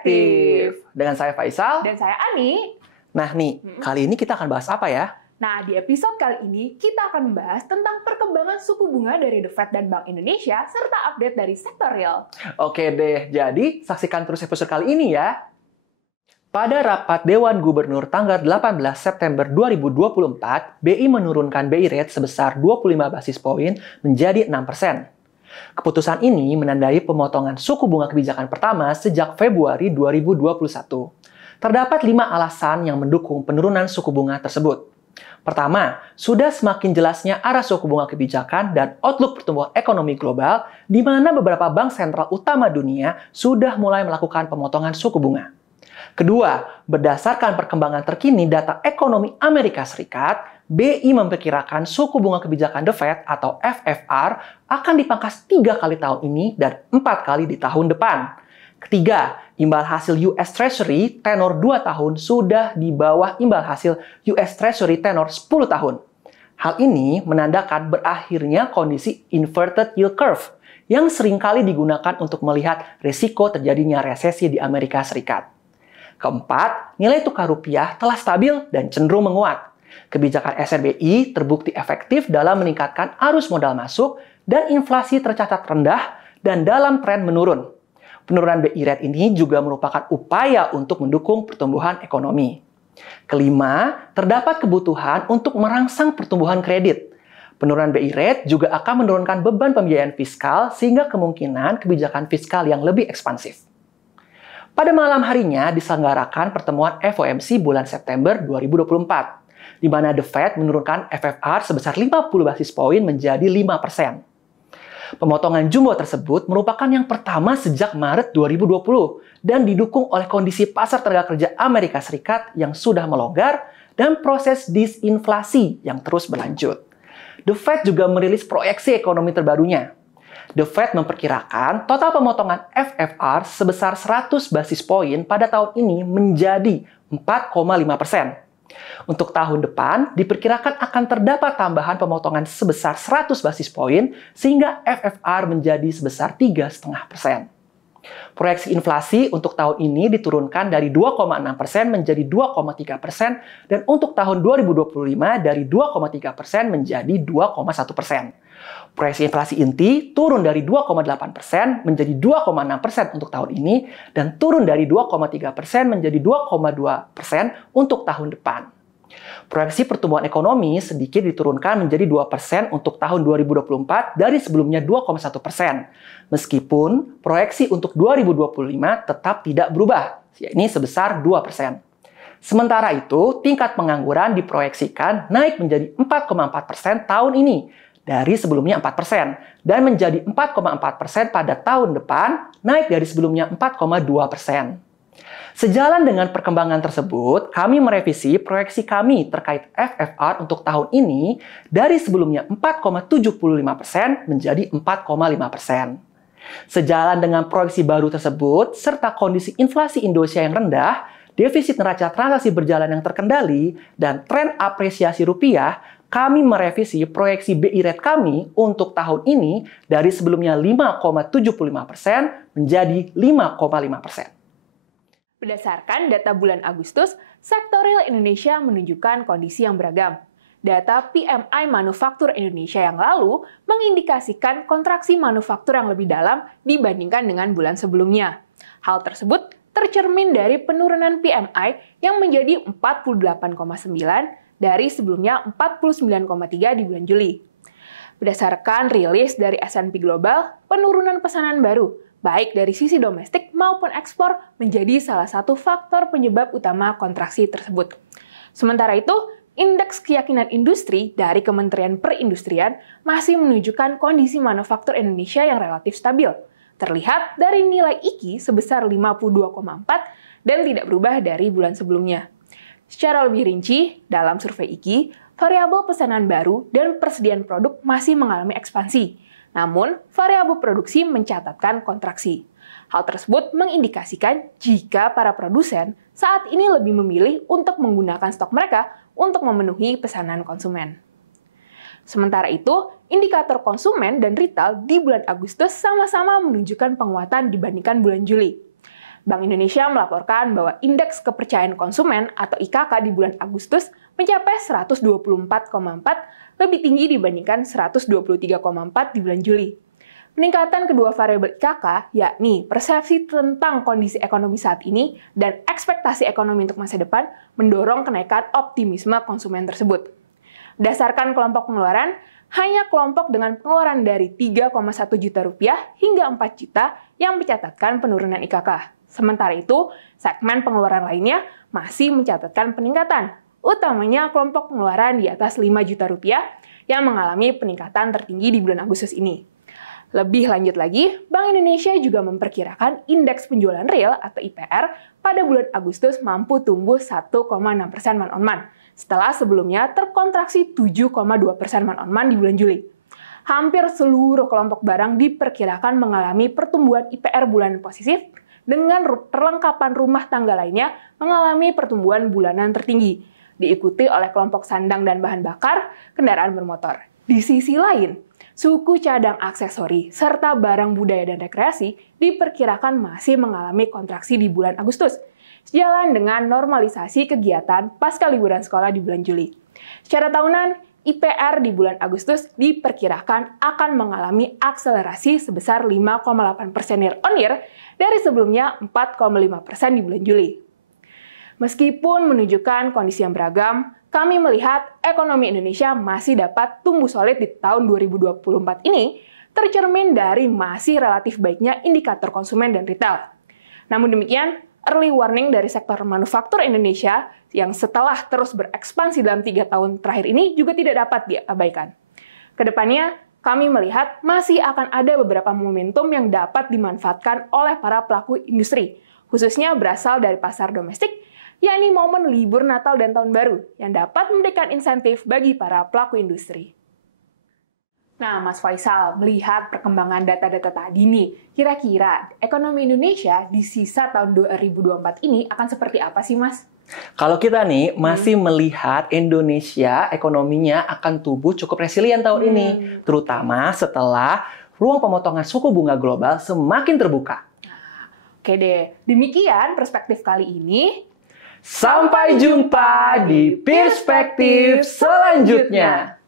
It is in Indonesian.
Perspektif. Dengan saya Faisal. Dan saya Ani. Nah nih, kali ini kita akan bahas apa ya? Nah, di episode kali ini kita akan membahas tentang perkembangan suku bunga dari The Fed dan Bank Indonesia, serta update dari sektor real. Oke deh, jadi saksikan terus episode kali ini ya. Pada rapat Dewan Gubernur tanggal 18 September 2024, BI menurunkan BI rate sebesar 25 basis poin menjadi 6%. Keputusan ini menandai pemotongan suku bunga kebijakan pertama sejak Februari 2021. Terdapat 5 alasan yang mendukung penurunan suku bunga tersebut. Pertama, sudah semakin jelasnya arah suku bunga kebijakan dan outlook pertumbuhan ekonomi global, di mana beberapa bank sentral utama dunia sudah mulai melakukan pemotongan suku bunga. Kedua, berdasarkan perkembangan terkini data ekonomi Amerika Serikat, BI memperkirakan suku bunga kebijakan The Fed atau FFR akan dipangkas 3 kali tahun ini dan 4 kali di tahun depan. Ketiga, imbal hasil US Treasury tenor 2 tahun sudah di bawah imbal hasil US Treasury tenor 10 tahun. Hal ini menandakan berakhirnya kondisi inverted yield curve yang seringkali digunakan untuk melihat risiko terjadinya resesi di Amerika Serikat. Keempat, nilai tukar rupiah telah stabil dan cenderung menguat. Kebijakan SRBI terbukti efektif dalam meningkatkan arus modal masuk dan inflasi tercatat rendah dan dalam tren menurun. Penurunan BI rate ini juga merupakan upaya untuk mendukung pertumbuhan ekonomi. Kelima, terdapat kebutuhan untuk merangsang pertumbuhan kredit. Penurunan BI rate juga akan menurunkan beban pembiayaan fiskal sehingga kemungkinan kebijakan fiskal yang lebih ekspansif. Pada malam harinya diselenggarakan pertemuan FOMC bulan September 2024, di mana The Fed menurunkan FFR sebesar 50 basis poin menjadi 5%. Pemotongan jumbo tersebut merupakan yang pertama sejak Maret 2020 dan didukung oleh kondisi pasar tenaga kerja Amerika Serikat yang sudah melonggar dan proses disinflasi yang terus berlanjut. The Fed juga merilis proyeksi ekonomi terbarunya. The Fed memperkirakan total pemotongan FFR sebesar 100 basis poin pada tahun ini menjadi 4,5%. Untuk tahun depan, diperkirakan akan terdapat tambahan pemotongan sebesar 100 basis poin sehingga FFR menjadi sebesar 3,5%. Proyeksi inflasi untuk tahun ini diturunkan dari 2,6% menjadi 2,3% dan untuk tahun 2025 dari 2,3% menjadi 2,1%. Proyeksi inflasi inti turun dari 2,8% menjadi 2,6% untuk tahun ini dan turun dari 2,3% menjadi 2,2% untuk tahun depan. Proyeksi pertumbuhan ekonomi sedikit diturunkan menjadi 2% untuk tahun 2024 dari sebelumnya 2,1%. Meskipun proyeksi untuk 2025 tetap tidak berubah, yakni sebesar 2%. Sementara itu, tingkat pengangguran diproyeksikan naik menjadi 4,4% tahun ini dari sebelumnya 4% dan menjadi 4,4% pada tahun depan, naik dari sebelumnya 4,2%. Sejalan dengan perkembangan tersebut, kami merevisi proyeksi kami terkait FFR untuk tahun ini dari sebelumnya 4,75% menjadi 4,5%. Sejalan dengan proyeksi baru tersebut, serta kondisi inflasi Indonesia yang rendah, defisit neraca transaksi berjalan yang terkendali, dan tren apresiasi rupiah, kami merevisi proyeksi BI rate kami untuk tahun ini dari sebelumnya 5,75% menjadi 5,5%. Berdasarkan data bulan Agustus, sektor real Indonesia menunjukkan kondisi yang beragam. Data PMI Manufaktur Indonesia yang lalu mengindikasikan kontraksi manufaktur yang lebih dalam dibandingkan dengan bulan sebelumnya. Hal tersebut tercermin dari penurunan PMI yang menjadi 48,9 dari sebelumnya 49,3 di bulan Juli. Berdasarkan rilis dari S&P Global, penurunan pesanan baru, baik dari sisi domestik maupun ekspor, menjadi salah satu faktor penyebab utama kontraksi tersebut. Sementara itu, indeks keyakinan industri dari Kementerian Perindustrian masih menunjukkan kondisi manufaktur Indonesia yang relatif stabil. Terlihat dari nilai IKI sebesar 52,4 dan tidak berubah dari bulan sebelumnya. Secara lebih rinci, dalam survei IKI, variabel pesanan baru dan persediaan produk masih mengalami ekspansi. Namun, variabel produksi mencatatkan kontraksi. Hal tersebut mengindikasikan jika para produsen saat ini lebih memilih untuk menggunakan stok mereka untuk memenuhi pesanan konsumen. Sementara itu, indikator konsumen dan retail di bulan Agustus sama-sama menunjukkan penguatan dibandingkan bulan Juli. Bank Indonesia melaporkan bahwa indeks kepercayaan konsumen atau IKK di bulan Agustus mencapai 124,4, lebih tinggi dibandingkan 123,4 di bulan Juli. Peningkatan kedua variabel IKK, yakni persepsi tentang kondisi ekonomi saat ini dan ekspektasi ekonomi untuk masa depan, mendorong kenaikan optimisme konsumen tersebut. Berdasarkan kelompok pengeluaran, hanya kelompok dengan pengeluaran dari 3,1 juta rupiah hingga 4 juta yang mencatatkan penurunan IKK. Sementara itu, segmen pengeluaran lainnya masih mencatatkan peningkatan, utamanya kelompok pengeluaran di atas 5 juta rupiah yang mengalami peningkatan tertinggi di bulan Agustus ini. Lebih lanjut lagi, Bank Indonesia juga memperkirakan indeks penjualan real atau IPR pada bulan Agustus mampu tumbuh 1,6% month-on-month, setelah sebelumnya terkontraksi 7,2% month-on-month di bulan Juli. Hampir seluruh kelompok barang diperkirakan mengalami pertumbuhan IPR bulanan positif, dengan perlengkapan rumah tangga lainnya mengalami pertumbuhan bulanan tertinggi, diikuti oleh kelompok sandang dan bahan bakar, kendaraan bermotor. Di sisi lain, suku cadang aksesori serta barang budaya dan rekreasi diperkirakan masih mengalami kontraksi di bulan Agustus, sejalan dengan normalisasi kegiatan pasca liburan sekolah di bulan Juli. Secara tahunan, IPR di bulan Agustus diperkirakan akan mengalami akselerasi sebesar 5,8% year-on-year dari sebelumnya 4,5% di bulan Juli. Meskipun menunjukkan kondisi yang beragam, kami melihat ekonomi Indonesia masih dapat tumbuh solid di tahun 2024 ini, tercermin dari masih relatif baiknya indikator konsumen dan retail. Namun demikian, early warning dari sektor manufaktur Indonesia yang setelah terus berekspansi dalam 3 tahun terakhir ini juga tidak dapat diabaikan. Kedepannya, kami melihat masih akan ada beberapa momentum yang dapat dimanfaatkan oleh para pelaku industri, khususnya berasal dari pasar domestik, yakni momen libur Natal dan Tahun Baru yang dapat memberikan insentif bagi para pelaku industri. Nah, Mas Faisal, melihat perkembangan data-data tadi nih, kira-kira ekonomi Indonesia di sisa tahun 2024 ini akan seperti apa sih, Mas? Kalau kita nih masih melihat Indonesia ekonominya akan tumbuh cukup resilient tahun ini, terutama setelah ruang pemotongan suku bunga global semakin terbuka. Nah, oke deh, demikian perspektif kali ini. Sampai jumpa di perspektif selanjutnya.